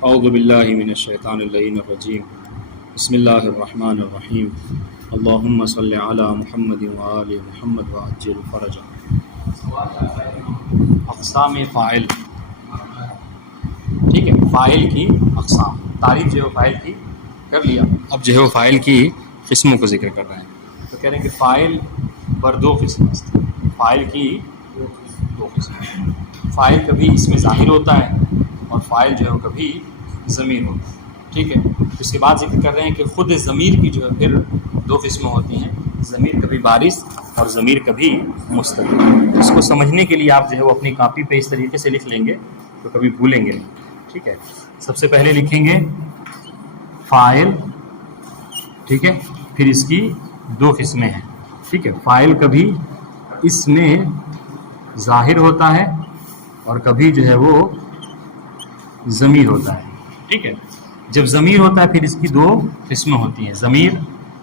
اعوذ باللہ من الشیطان اللعین الرجیم بسم اللہ الرحمن الرحیم اللہم صلی علی محمد وآل محمد وعجل فرجہ۔ اقسام فاعل، ٹھیک ہے، فاعل کی اقسام، تعریف جو ہے فاعل کی کر لیا، اب جو ہے وہ فاعل کی قسموں کو ذکر کر رہے ہیں۔ تو کہہ رہے ہیں کہ فاعل بر دو قسم است، فاعل کی دو قسم، فاعل کبھی اس میں ظاہر ہوتا ہے اور فاعل جو ہے وہ کبھی ضمیر ہوتا ہے، ٹھیک ہے۔ اس کے بعد ذکر کر رہے ہیں کہ خود ضمیر کی جو ہے پھر دو قسمیں ہوتی ہیں، ضمیر کبھی بارز اور ضمیر کبھی مستتر۔ اس کو سمجھنے کے لیے آپ جو ہے وہ اپنی کاپی پہ اس طریقے سے لکھ لیں گے تو کبھی بھولیں گے نہیں، ٹھیک ہے۔ سب سے پہلے لکھیں گے فاعل، ٹھیک ہے، پھر اس کی دو قسمیں ہیں، ٹھیک ہے۔ فاعل کبھی اس میں ظاہر ہوتا ہے اور کبھی جو ہے وہ ضمیر ہوتا ہے، ٹھیک ہے۔ جب ضمیر ہوتا ہے پھر اس کی دو قسمیں ہوتی ہیں، ضمیر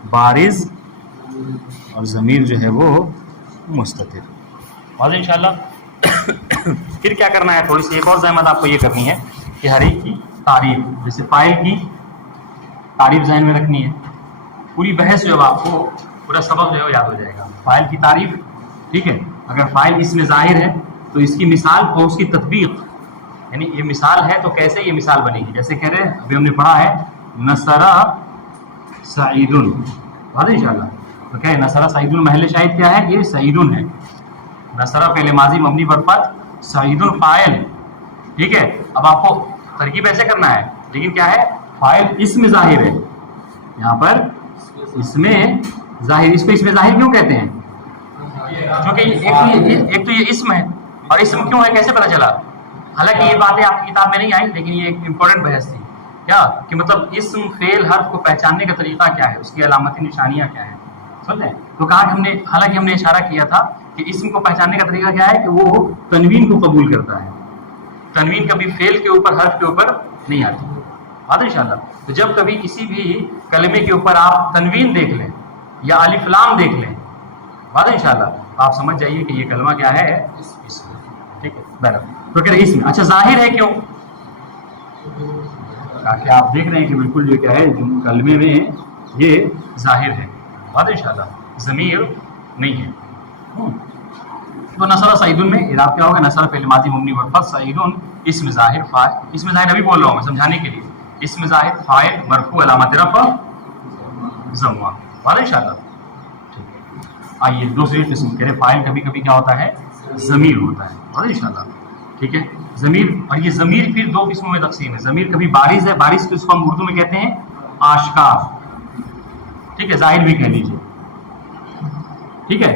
بارز اور ضمیر جو ہے وہ مستتر۔ واضح انشاءاللہ۔ پھر کیا کرنا ہے، تھوڑی سی ایک اور زحمت آپ کو یہ کرنی ہے کہ ہر ایک کی تعریف، جیسے فاعل کی تعریف ذہن میں رکھنی ہے، پوری بحث جو ہے آپ کو پورا سبق جو ہے یاد ہو جائے گا۔ فاعل کی تعریف، ٹھیک ہے، اگر فاعل اس میں ظاہر ہے تو اس کی مثال اور اس کی تطبیق، یعنی یہ مثال ہے تو کیسے یہ مثال بنے گی، جیسے کہہ رہے ہیں ابھی ہم نے پڑھا ہے نصر سعید، واضح انشاءاللہ۔ تو کیا ہے نصر سعید، محل شاہد کیا ہے، یہ سعید ہے، نصر فعل ماضی مبنی بر فتح، سعید فاعل، ٹھیک ہے۔ اب آپ کو ترکیب ایسے کرنا ہے، لیکن کیا ہے فاعل اس میں ظاہر ہے، یہاں پر اس میں ظاہر، اس کو اس میں ظاہر کیوں کہتے ہیں، کیونکہ ایک تو یہ اسم ہے، اور اسم کیوں ہے کیسے پتہ چلا، حالانکہ یہ باتیں آپ کی کتاب میں نہیں آئی لیکن یہ ایک امپورٹنٹ بحث تھی، کیا کہ مطلب اسم فعل حرف کو پہچاننے کا طریقہ کیا ہے، اس کی علامتی نشانیاں کیا ہیں، سمجھیں۔ تو کہا کہ ہم نے، حالانکہ ہم نے اشارہ کیا تھا کہ اسم کو پہچاننے کا طریقہ کیا ہے کہ وہ تنوین کو قبول کرتا ہے، تنوین کبھی فعل کے اوپر حرف کے اوپر نہیں آتی، بات انشاءاللہ۔ تو جب کبھی کسی بھی کلمے کے اوپر آپ تنوین دیکھ لیں یا الف لام دیکھ لیں، بات انشاءاللہ، آپ سمجھ جائیے کہ یہ کلمہ کیا ہے، اسم، ٹھیک ہے۔ بہرحال تو کہہ رہے اس میں، اچھا ظاہر ہے کیوں، تاکہ آپ دیکھ رہے ہیں کہ بالکل یہ کیا ہے، کلمے میں یہ ظاہر ہے، بات انشاءاللہ، ضمیر نہیں ہے۔ تو نصر سعید میں اعراب کیا ہوگا، نصر فعل ماضی مبنی بر فتح، سعید اسم ظاہر فاعل، اسم ظاہر ابھی بول رہا ہوں میں سمجھانے کے لیے، اسم ظاہر فاعل مرفوع علامت رفع ضمہ، بات انشاءاللہ، ٹھیک ہے۔ آئیے دوسری قسم، کہہ رہے فاعل کبھی کبھی کیا ہوتا ہے، ضمیر ہوتا ہے، بات انشاءاللہ، ٹھیک ہے۔ ضمیر، اور یہ ضمیر پھر دو قسموں میں تقسیم ہے، ضمیر کبھی بارز ہے، بارز کو اس کو ہم اردو میں کہتے ہیں آشکار، ٹھیک ہے، ظاہر بھی کہہ لیجیے، ٹھیک ہے۔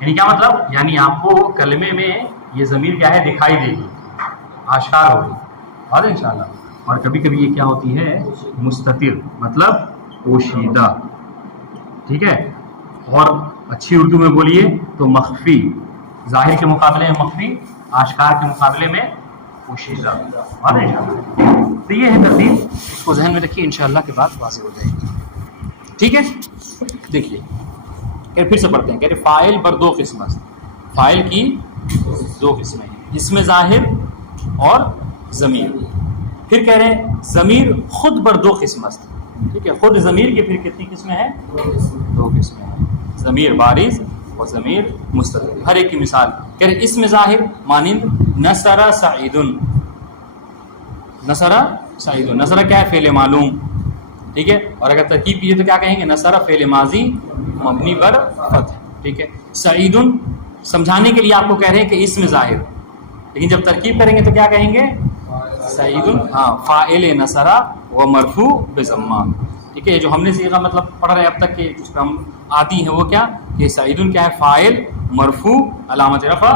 یعنی کیا مطلب، یعنی آپ کو کلمے میں یہ ضمیر کیا ہے، دکھائی دے گی، آشکار ہوگی، بات انشاءاللہ۔ اور کبھی کبھی یہ کیا ہوتی ہے، مستتر، مطلب پوشیدہ، ٹھیک ہے۔ اور اچھی اردو میں بولیے تو مخفی، ظاہر کے مقابلے میں مخفی، آشکار کے مقابلے میں پوشیدہ، تو یہ ہے ترتیب، اس کو ذہن میں رکھیے، انشاءاللہ کے بعد واضح ہو جائے گی، ٹھیک ہے۔ دیکھیے پھر سے پڑھتے ہیں، کہہ رہے فاعل بر دو قسم است، فاعل کی دو قسمیں ہیں، اس میں ظاہر اور ضمیر۔ پھر کہہ رہے ہیں ضمیر خود بر دو قسم است، ٹھیک ہے، خود ضمیر کی پھر کتنی قسمیں ہیں، دو قسمیں ہیں، ضمیر بارز اور ضمیر مستتر۔ ہر ایک کی مثال کہہ رہے اس میں ظاہر مانند نصر سعید، نصر سعید، نصر کیا ہے، فعل معلوم، ٹھیک ہے۔ اور اگر ترکیب کیجیے تو کیا کہیں گے، نصر فعل ماضی مبنی بر فتح، ٹھیک ہے۔ سعید سمجھانے کے لیے آپ کو کہہ رہے ہیں کہ اس میں ظاہر، لیکن جب ترکیب کریں گے تو کیا کہیں گے، سعید فاعل نصر و مرفوع بضمہ، ٹھیک ہے۔ جو ہم نے صیغہ مطلب پڑھ رہے ہیں اب تک کہ جس کا ہم آتی ہیں وہ کیا، کہ سعید کیا ہے، فاعل مرفوع علامت رفع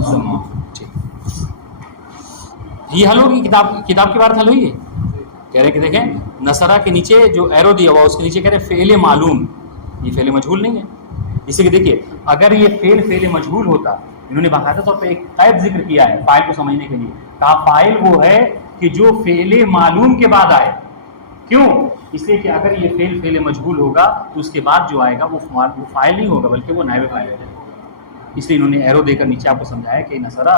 ضمہ، ٹھیک۔ یہ حل ہوگی، کتاب کی بات حل ہوئی ہے، کہہ رہے کہ دیکھیں نصرہ کے نیچے جو ایرو دیا ہوا اس کے نیچے کہہ رہے فعل معلوم، یہ فعل مجہول نہیں ہے، اس لیے کہ دیکھیے اگر یہ فعل مجہول ہوتا، انہوں نے باقاعدہ طور پہ ایک قید ذکر کیا ہے فاعل کو سمجھنے کے لیے، کہا فاعل وہ ہے کہ جو فعل معلوم کے بعد آئے، کیوں، اس لیے کہ اگر یہ فعل مجہول ہوگا تو اس کے بعد جو آئے گا وہ فاعل نہیں ہوگا بلکہ وہ نائب فاعل ہے، اس لیے انہوں نے ایرو دے کر نیچے آپ کو سمجھایا کہ نصرہ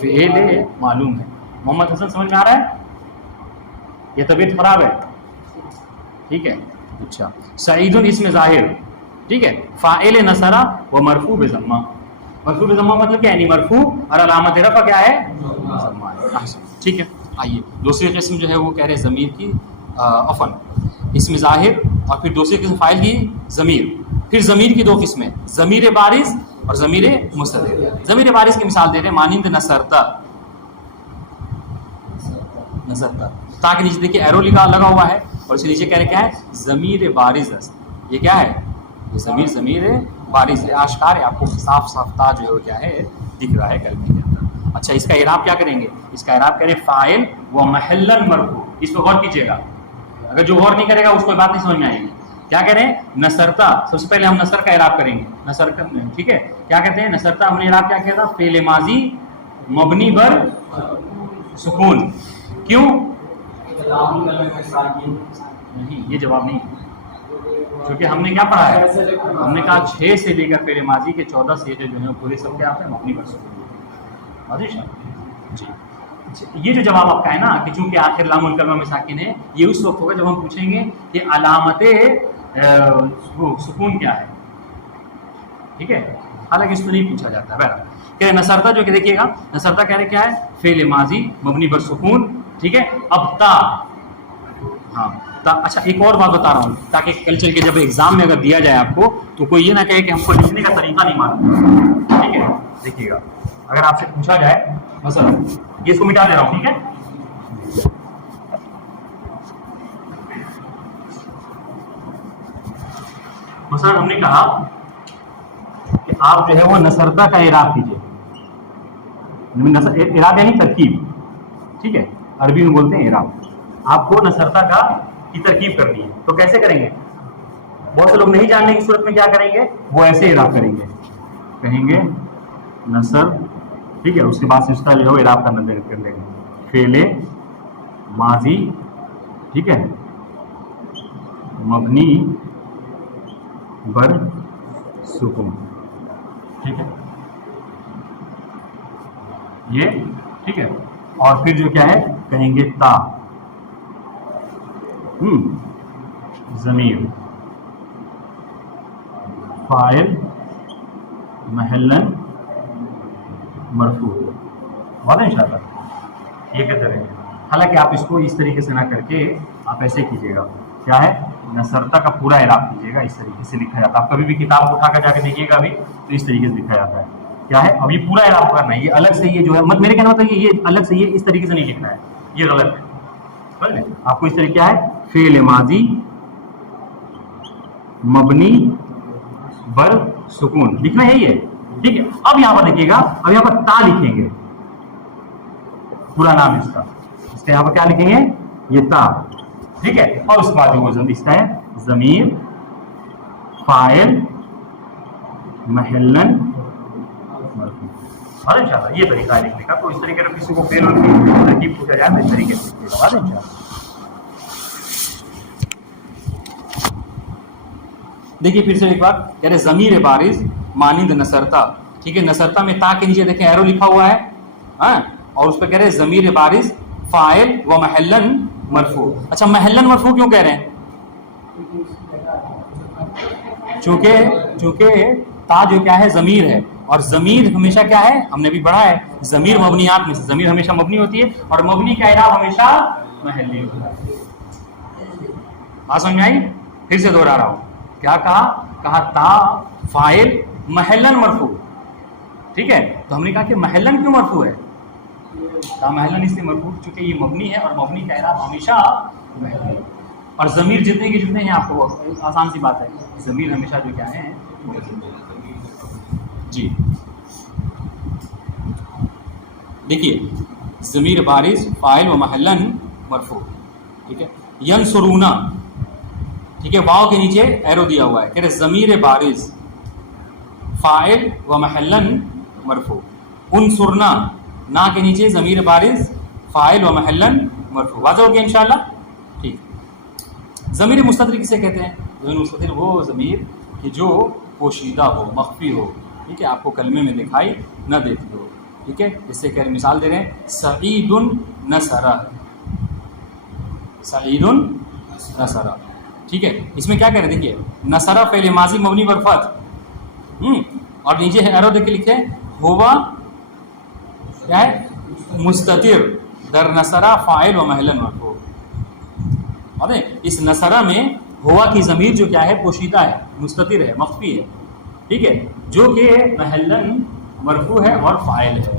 فعل معلوم ہے۔ محمد حسن سمجھ میں آ رہا ہے؟ یہ طبیعت خراب ہے، ٹھیک ہے. اچھا سعید اسم ظاہر، ٹھیک ہے، فاعل نصرہ و مرفوع بضمہ. مرفوع بضمہ مطلب کیا ہے؟ مرفوع اور علامت رفع کیا ہے؟ ضمہ ہے. ٹھیک ہے. آئیے دوسری قسم جو ہے وہ کہہ رہے ہیں ضمیر کی عفن اسم ظاہر، اور پھر دوسری قسم فاعل کی ضمیر. پھر ضمیر کی دو قسمیں، ضمیر بارز اور ضمیر مستتر. ضمیر بارز کی مثال دے رہے ہیں مانند نصرتا. نصرتا تا کے نیچے دیکھیے ایرو لگا ہوا ہے اور اس کے نیچے کہہ رہے کیا ہے؟ ضمیر بارز. یہ کیا ہے؟ یہ ضمیر بارز ہے، آشکار ہے، آپ کو صاف صاف تا جو ہے کیا ہے دکھ رہا ہے کلمے کے اندر. اچھا اس کا اعراب کیا کریں گے؟ اس کا اعراب کریں فاعل و محلا مرفوع. اس پہ غور کیجیے گا، اگر جو غور نہیں کرے گا اس کو بات نہیں سمجھ میں آئے گی. کیا کریں؟ نصرتا. سب سے پہلے ہم نصر کا اعراب کریں گے. نصر کا ٹھیک ہے کیا کہتے ہیں؟ نصرتا ہم نے اعراب کیا کیا تھا؟ فعل ماضی مبنی بر سکون. کیوں؟ نہیں یہ جواب نہیں، کیونکہ ہم نے کیا پڑھا ہے؟ ہم نے کہا 6 سے لے کر فعل ماضی کے 14 سیغے جو ہیں پورے سب کے آپ ہیں مبنی بر سکون. جی یہ جو جواب آپ کا ہے نا کہ چونکہ آخر لام الکلمہ میں ساکن ہے، یہ اس وقت ہوگا جب ہم پوچھیں گے کہ علامت سکون کیا ہے. ٹھیک ہے، حالانکہ اس کو نہیں پوچھا جاتا. بہرحال کہ نصرتا جو کہ دیکھیے گا، نصرتا کہہ رہے کیا ہے؟ فعل ماضی مبنی بر سکون. ٹھیک ہے. اب تا، ہاں تا. اچھا ایک اور بات بتا رہا ہوں تاکہ کل چل کے جب ایگزام میں اگر دیا جائے آپ کو تو کوئی یہ نہ کہے کہ ہم کو لکھنے کا طریقہ نہیں معلوم. ٹھیک ہے دیکھیے گا اگر آپ سے پوچھا جائے مثلا یہ اس کو مٹا دے رہا ہوں. ٹھیک ہے. مثلا ہم نے کہا کہ آپ جو ہے وہ نصرتا کا اعراب کیجیے. اعراب یعنی ترکیب. ٹھیک ہے، عربی میں بولتے ہیں اعراب. آپ کو نصرتا کا کی ترکیب کرنی ہے تو کیسے کریں گے؟ بہت سے لوگ نہیں جاننے کی صورت میں کیا کریں گے؟ وہ ایسے اعراب کریں گے، کہیں گے نصر. ٹھیک ہے، اس کے بعد اس کا جو ہے اعراب کرنا کر لیں گے فعل ماضی. ٹھیک ہے، مبنی بر سکون. ٹھیک ہے یہ ٹھیک ہے. اور پھر جو کیا ہے کہیں گے تا ضمیر فاعل محلن مرفوع. واضح ان شاء اللہ یہ کہتے رہیں گے. حالانکہ آپ اس کو اس طریقے سے نہ کر کے آپ ایسے کیجیے گا، کیا ہے؟ نصرتا کا پورا اعراب کیجیے گا. اس طریقے سے لکھا جاتا ہے. آپ کبھی بھی کتاب اٹھا کر جا کے دیکھیے گا ابھی تو اس طریقے سے لکھا جاتا ہے. کیا ہے؟ اب یہ پورا اعراب کرنا ہے. یہ الگ سے یہ جو ہے میرے کہنا ہوتا ہے کہ یہ الگ سے یہ اس طریقے سے نہیں لکھنا ہے، یہ غلط ہے. آپ کو اس طریقے کیا ہے؟ فعل ماضی مبنی بر سکون لکھنا ہے یہ. ٹھیک ہے. اب یہاں پر دیکھیے گا، اب یہاں پر تا لکھیں گے، پورا نام اس کا یہاں پر کیا لکھیں گے؟ یہ تا. ٹھیک ہے. اور اس کے بعد وہ اس کا ہے ضمیر فاعل محلن مرفوع. اور انشاءاللہ یہ طریقہ ہے لکھنے کا. تو اس طریقے سے کسی کو فعل کی ترکیب پوچھا جائے تو اس طریقے سے لکھیے گا. انشاءاللہ دیکھیے پھر سے ایک بار کہہ رہے ضمیر بارز مانند نصرتا. ٹھیک ہے. نصرتا میں تا کے نیچے دیکھیں ایرو لکھا ہوا ہے ہاں، اور اس پہ کہہ رہے ضمیر بارز فاعل و محلن مرفوع. اچھا محلن مرفوع کیوں کہہ رہے ہیں؟ چونکہ تا جو کیا ہے ضمیر ہے، اور ضمیر ہمیشہ کیا ہے؟ ہم نے بھی پڑھا ہے ضمیر مبنیات میں سے ضمیر ہمیشہ مبنی ہوتی ہے اور مبنی کا اعراب ہمیشہ محلی ہوتا ہے. بات سمجھ میں آئی؟ پھر سے دوہرا رہا ہوں. کیا کہا تا فاعل محلن مرفوع. ٹھیک ہے. تو ہم نے کہا کہ محلن کیوں مرفوع ہے؟ تا محلن اس لیے مرفوع چونکہ یہ مبنی ہے اور مبنی کا اعراب ہمیشہ محلی. اور ضمیر جتنے ہیں آپ کو آسان سی بات ہے، ضمیر ہمیشہ جو کیا ہے جی دیکھیے ضمیر بارز فاعل و محلن مرفوع. ٹھیک ہے. ینصرونا. ٹھیک ہے. واو کے نیچے ایرو دیا ہوا ہے کہ ضمیر بارز فاعل و محلن مرفوع. انصرنا نا کے نیچے ضمیر بارز فاعل و محلن مرفوع. واضح ہو گیا انشاءاللہ. ٹھیک. ضمیر مستتر کسے کہتے ہیں؟ ضمیر مستتر وہ ضمیر کہ جو پوشیدہ ہو، مخفی ہو. ٹھیک ہے. آپ کو کلمے میں دکھائی نہ دیتی ہو. ٹھیک ہے. جس سے کہ مثال دے رہے ہیں سعید نصرہ. سعید نصرہ. ٹھیک ہے, اس میں کیا کہہ رہے ہیں دیکھیے, نصرہ فعل ماضی مبنی پر فتح, اور نیچے ہے ایرو دیکھ کے لکھے ہوا کیا ہے مستتر, در نصرہ فاعل و محلا مرفوع. اور اس نصرہ میں ہوا کی ضمیر جو کیا ہے پوشیدہ ہے, مستتر ہے, مخفی ہے, ٹھیک ہے, جو کہ محلا مرفوع ہے اور فاعل ہے.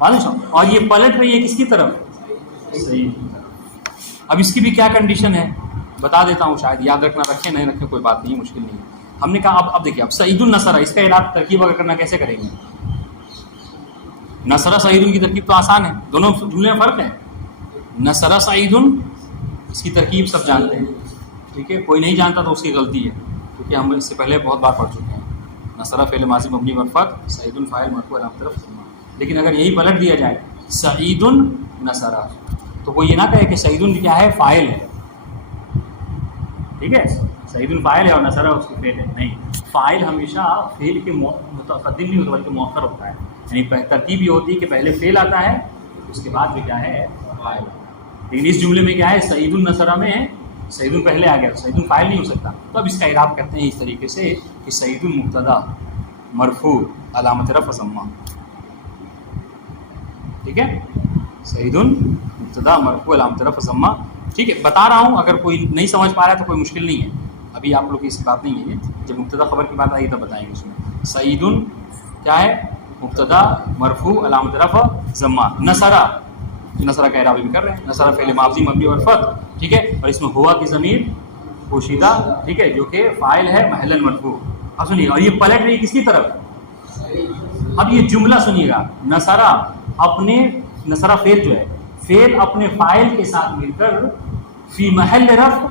اور یہ پلٹ رہی ہے کس کی طرف, صحیح. اب اس کی بھی کیا کنڈیشن ہے بتا دیتا ہوں, شاید یاد رکھنا, رکھیں نہیں رکھیں کوئی بات نہیں, مشکل نہیں ہے. ہم نے کہا اب دیکھیے, اب سعید النصرہ اس کا اعراب ترکیب اگر کرنا کیسے کریں گے. نصرہ سعید کی ترکیب تو آسان ہے, دونوں جملے میں فرق ہے. نصرہ سعید اس کی ترکیب سب جانتے ہیں, ٹھیک ہے, کوئی نہیں جانتا تو اس کی غلطی ہے, کیونکہ ہم اس سے پہلے بہت بار پڑھ چکے ہیں. نصرہ فعل ماضی مبنی پر فتح, سعید فاعل مرفوع علامت رفع. لیکن اگر یہی پلٹ دیا جائے سعید نصرہ, تو وہ یہ نہ کہے کہ سعید کیا ہے فاعل ہے, ٹھیک ہے, سعید فاعل ہے اور نصرہ اس کی فعل ہے. نہیں, فاعل ہمیشہ فعل کے متقدم نہیں ہوتا بلکہ مؤخر ہوتا ہے. یعنی ترتیب یہ ہوتی ہے کہ پہلے فعل آتا ہے, اس کے بعد بھی کیا ہے فاعل. لیکن اس جملے میں کیا ہے سعید النصرہ میں سعید پہلے آ گیا, سعید فاعل نہیں ہو سکتا. تو اب اس کا اعراب کرتے ہیں اس طریقے سے کہ سعید مبتدا مرفوع علامت رفع ضمہ. ٹھیک ہے, سعید مبتدا مرفوع علامت رفع ضمہ. ٹھیک ہے, بتا رہا ہوں, اگر کوئی نہیں سمجھ پا رہا ہے تو کوئی مشکل نہیں ہے, ابھی آپ لوگ کی اس بات نہیں ہے, جب مبتدا خبر کی بات آئی تب بتائیں گے. اس میں سعید کیا ہے مبتدا مرفوع علامت رفع ضمہ. نصرہ, نصرہ کا اعراب بھی کر رہے ہیں, نصرہ فعل ماضی مبنی اور فتح, ٹھیک ہے, اور اس میں ہوا کی ضمیر پوشیدہ, ٹھیک ہے, جو کہ فاعل ہے محلا مرفوع. اب سنیے, اور یہ پلٹ رہی کس کی طرف. اب یہ جملہ سنیے گا, نصرہ اپنے, نصرہ فعل جو ہے, فعل اپنے فاعل کے ساتھ مل کر فی محل رفع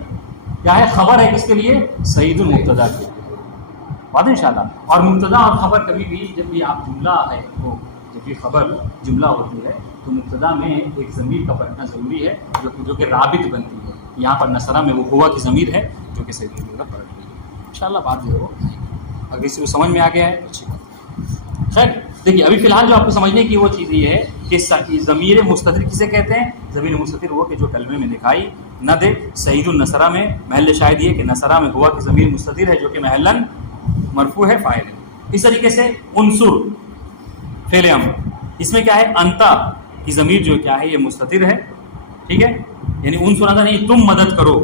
کیا ہے خبر ہے کس کے لیے, سعید المبتدا کے. بات ہے انشاءاللہ. اور مبتدا اور خبر کبھی بھی جب بھی آپ جملہ ہے وہ, جب بھی خبر جملہ ہوتی ہے تو مبتدا میں ایک ضمیر کا پلٹنا ضروری ہے, جو کہ رابط بنتی ہے. یہاں پر نصرہ میں وہ ہوا کی ضمیر ہے جو کہ سعید المبتدا پلٹ رہی ہے. انشاءاللہ بات جو ہے وہ اگر کسی کو سمجھ میں آ گیا ہے اچھی بات. خیر دیکھیے, ابھی فی الحال جو آپ کو سمجھنے کی وہ چیز یہ ہے کہ ضمیر مستتر کسے کہتے ہیں. ضمیر مستتر وہ کہ جو کلمے میں دکھائی نہ دے. سعید النصرہ میں محل شاہد یہ کہ نصرہ میں ہوا کہ ضمیر مستتر ہے جو کہ محلاً مرفوع ہے فاعل ہے. اس طریقے سے عنصر فعل امر, اس میں کیا ہے انتا کی ضمیر جو کیا ہے یہ مستتر ہے, ٹھیک ہے, یعنی عنصر انتا نہیں تم مدد کرو,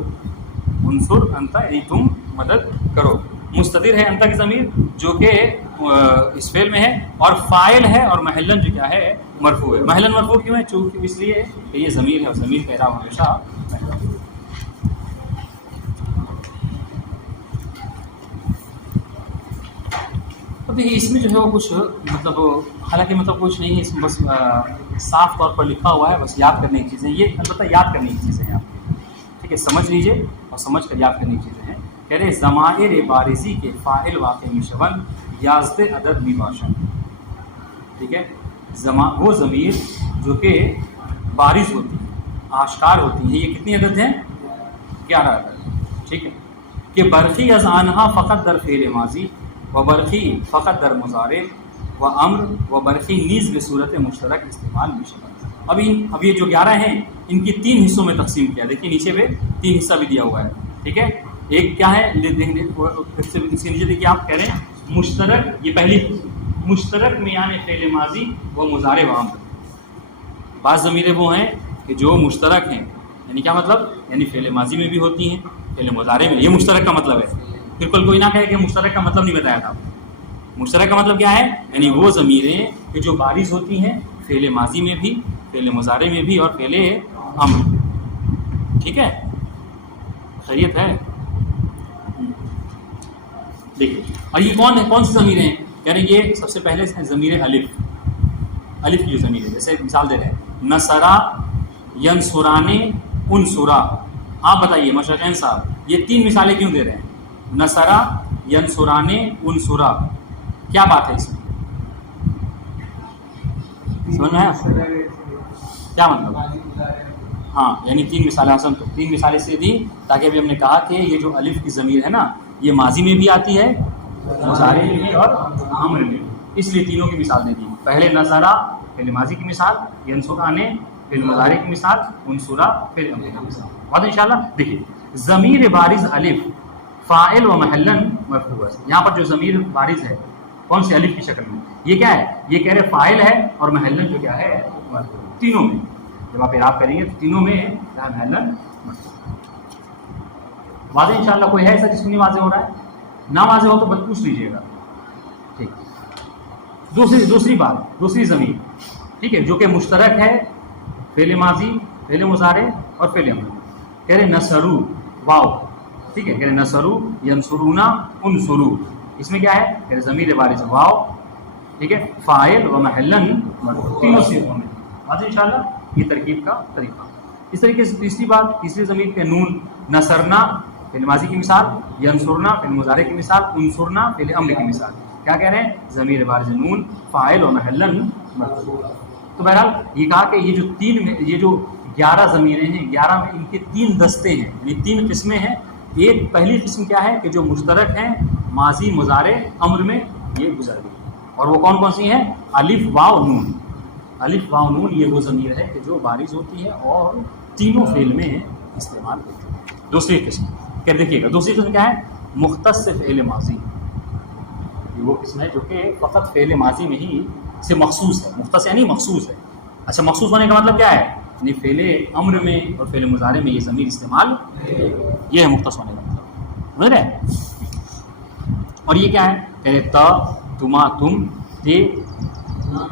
عنصر انتا یعنی تم مدد کرو. مستتر ہے انتا کی ضمیر جو کہ اس فعل میں ہے, اور فاعل ہے اور محلاً جو کیا ہے مرفوع ہے. محلاً مرفوع کیوں ہے, چونکہ اس لیے کہ یہ ضمیر ہے اور ضمیر کا اعراب ہمیشہ محلاً. دیکھیے اس میں جو ہے وہ کچھ مطلب حالانکہ مطلب کچھ نہیں ہے, اس میں بس صاف طور پر لکھا ہوا ہے, بس یاد کرنے کی چیزیں یہ, البتہ یاد کرنے کی چیزیں ہیں آپ کی, ٹھیک ہے, سمجھ لیجئے اور سمجھ کر یاد کرنے کی چیزیں ہیں. کہہ رہے ضمائر بارزی کے فاعل واقع میں شون یازد عدد بھی باشن. ٹھیک ہے, وہ ضمیر جو کہ بارز ہوتی ہے, آشکار ہوتی ہے, یہ کتنی عدد ہیں 11 عدد. ٹھیک ہے, کہ برقی از آنہا فقط در فعل ماضی و برقی فقط در مضارع و امر و برقی نیز بصورت مشترک استعمال میں شامل. اب یہ جو 11 ہیں ان کی 3 حصوں میں تقسیم کیا. دیکھیے نیچے پہ 3 حصہ بھی دیا ہوا ہے, ٹھیک ہے. ایک کیا ہے اس کے نیچے دیکھیے آپ کہہ رہے ہیں مشترک, یہ پہلی مشترک میں یعنی فعل ماضی و مضارع و امر. بعض ضمیریں وہ ہیں کہ جو مشترک ہیں, یعنی کیا مطلب, یعنی فعل ماضی میں بھی ہوتی ہیں فعل مضارع میں. یہ مشترک کا مطلب ہے. بالکل کوئی نہ کہے کہ مشترک کا مطلب نہیں بتایا تھا. مشترک کا مطلب کیا ہے, یعنی وہ ضمیریں کہ جو بارز ہوتی ہیں فعل ماضی میں بھی, فعل مضارع میں بھی اور فعل امر. ٹھیک ہے, خیریت ہے. دیکھیے, اور یہ کون سی ضمیریں ہیں, کہہ رہے ہیں یہ سب سے پہلے ضمیر الف. الف کی جو ضمیر ہے, جیسے مثال دے رہے ہیں نصرہ ینصرانے انصرا. آپ بتائیے مشرقین صاحب یہ 3 مثالیں کیوں دے رہے ہیں, نصرہ ینصرانے انصرا, کیا بات ہے اس میں, سمجھ میں آیا کیا مطلب. ہاں یعنی 3 مثالیں, حسن تو 3 مثالیں سے دی تاکہ ابھی ہم نے کہا کہ یہ جو الف کی ضمیر ہے نا یہ ماضی میں بھی آتی ہے, مضارع میں بھی اور امر میں بھی, اس لیے تینوں کی مثال دے دی. پہلے نصرہ پہلے ماضی کی مثال, ینصرانے فعل مضارع کی مثال، انصرا فعل امر کی مثال. بات انشاءاللہ. دیکھیے ضمیر بارز الف فاعل و محلن مرفوع. یہاں پر جو ضمیر بارز ہے کون سے الف کی شکل میں، یہ کیا ہے؟ یہ کہہ رہے فاعل ہے اور محلن جو کیا ہے مرفوع. تینوں میں جب آپ اعراب کریں گے تو تینوں میں کیا محلن مرفوع. واضح انشاءاللہ. کوئی ہے ایسا جس کو نہیں واضح ہو رہا ہے؟ نہ واضح ہو تو بس پوچھ لیجیے گا. ٹھیک. دوسری بات، دوسری ضمیر ٹھیک ہے جو کہ مشترک ہے فعل ماضی، فعل مضارع اور فعل امر. کہہ رہے نصرو واو. ٹھیک ہے، کہہ رہے نصرو ینصرونا انصرو. اس میں کیا ہے؟ کہہ رہے ضمیر بارز واو ٹھیک ہے فاعل و محلن مرفوع تینوں صیغوں میں. واضح انشاءاللہ. یہ ترکیب کا طریقہ. اس طریقے سے تیسری بات، تیسری ضمیر کے نون نصرنا فعل ماضی کی مثال، ینصرنا فعل مضارع کی مثال، انصرنا فعل امر کی مثال. کیا کہہ رہے ہیں؟ ضمیر بارز نون فاعل و محلن مرفوع. تو بہرحال یہ کہا کہ یہ جو 11 ضمیریں ہیں، 11 میں ان کے 3 دستے ہیں، یعنی 3 قسمیں ہیں. ایک پہلی قسم کیا ہے کہ جو مشترک ہیں ماضی مضارع امر میں، یہ گزر گئی. اور وہ کون کون سی ہیں؟ الف واو نون. الف واو نون یہ وہ ضمیر ہے کہ جو بارز ہوتی ہے اور تینوں فعل میں استعمال ہوتی ہے. دوسری قسم کیا دیکھیے گا، دوسری قسم کیا ہے؟ مختص فعل ماضی. یہ وہ قسم ہے جو کہ فقط فعل ماضی میں ہی سے مخصوص ہے. مختص یعنی مخصوص ہے. اچھا، مخصوص ہونے کا مطلب کیا ہے؟ یعنی فعل امر میں اور فعل مضارع میں یہ ضمیر استعمال، یہ ہے مختص ہونے کا مطلب. سمجھ رہے؟ اور یہ کیا ہے؟ کہ تا تما تم تے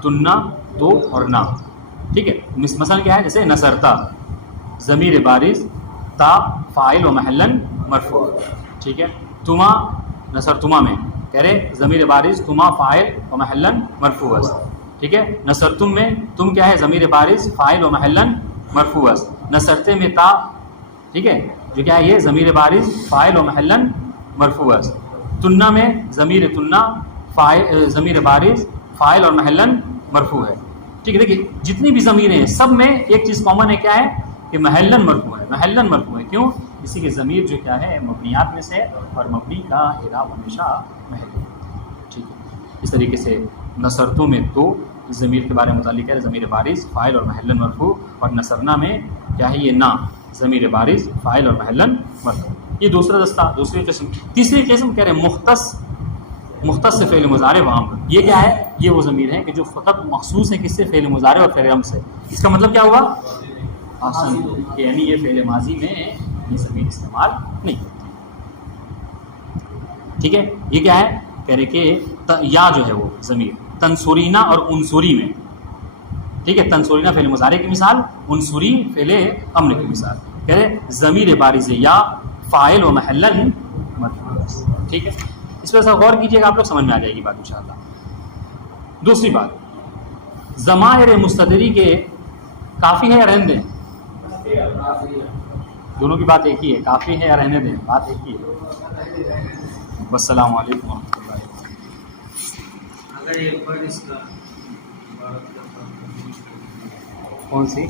تننا تو اور نا. ٹھیک ہے. مثلا کیا ہے؟ جیسے نصرتا ضمیر بارز تا فاعل و محلن مرفوع. ٹھیک ہے. تما نصر تما میں کہہ رہے ضمیر بارز تما فاعل و محلن مرفوع. ٹھیک ہے. نصر تم میں تم کیا ہے؟ ضمیر بارز فاعل و محلن مرفوع. نصرتے میں تا ٹھیک ہے جو کیا ہے؟ یہ ضمیر بارز فاعل و محلن مرفوع. تننا میں ضمیر تننا ضمیر بارز فاعل اور محلن مرفوع ہے. ٹھیک ہے. دیکھیے جتنی بھی ضمیریں ہیں سب میں ایک چیز کامن ہے، کیا ہے؟ کہ محلن مرفوع ہے. محلن مرفوع ہے کیوں؟ اسی کے ضمیر جو کیا ہے مبنیات میں سے، اور مبنی کا اعراب ہمیشہ محل. ٹھیک ہے. اس طریقے سے نصرتوں میں تو اس ضمیر کے بارے میں متعلق ہے ضمیر بارز فاعل اور محلن مرفوع، اور نصرنا میں کیا ہے؟ یہ نا ضمیر بارز فاعل اور محلن مرفوع. یہ دوسرا دستہ، دوسری قسم. تیسری قسم کہہ رہے ہیں مختص فعل مضارع و امر. یہ کیا ہے؟ یہ وہ ضمیر ہے کہ جو فقط مخصوص ہے کس سے؟ فعل مضارع اور فعل امر سے. اس کا مطلب کیا ہوا؟ آسان، یعنی یہ فعل ماضی میں یہ ضمیر استعمال نہیں ہوتی. ٹھیک ہے. یہ کیا ہے؟ کہہ رہے کہ یا جو ہے وہ ضمیر تنصرینا اور انصری میں. ٹھیک ہے. تنصرینا فعل مضارع کی مثال، انصری فعل امر کی مثال. کہہ رہے ضمیر بارز یا فاعل و محلن مرفوع. ٹھیک ہے. اس پہ غور کیجیے گا، آپ لوگ سمجھ میں آ جائے گی بات انشاءاللہ. دوسری بات، ضمائر مستتری کے کافی ہے یا رہنے دیں؟ دونوں کی بات ایک ہی ہے. کافی ہے یا رہنے دیں؟ بات ایک ہی ہے. السلام علیکم ورحمۃ اللہ. کون سی؟